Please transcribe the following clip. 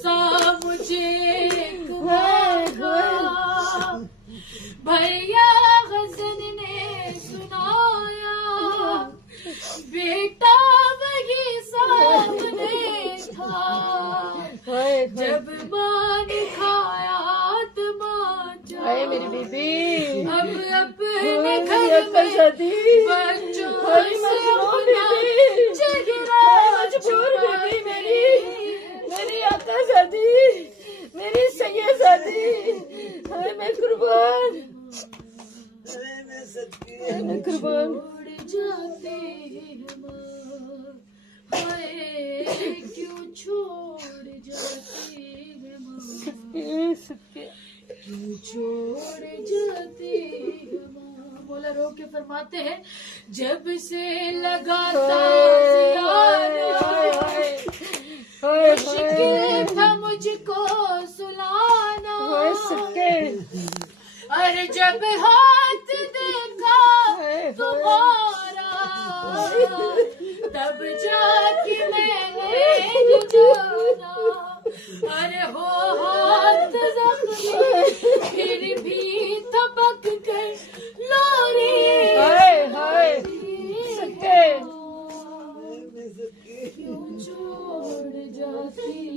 किस्सा मुझे तुम्हारा भैया गजन ने सुनाया, बेटा वही सामने था, जब मां ने खाया तमाचा। मेरी बीबी अब अपने घर में बच्चों से अपना चेहरा मजबूर मेरी आका शादी, मेरी सैया शादी, मैं कुर्बान, मैं कुर्बान। छोड़ जाते हाय क्यों छोड़ जाते हैं माँ, क्यों छोड़ जाते हैं माँ। मौला रो के फरमाते हैं जब से लगाता मुश्किल था मुझको सुलाना, अरे जब हाथ देखा तुम्हारा तब जाके मैंने जाना, अरे हो हाथ जख्मी फिर भी थपक कर लोरी क्यों छोड़ जाती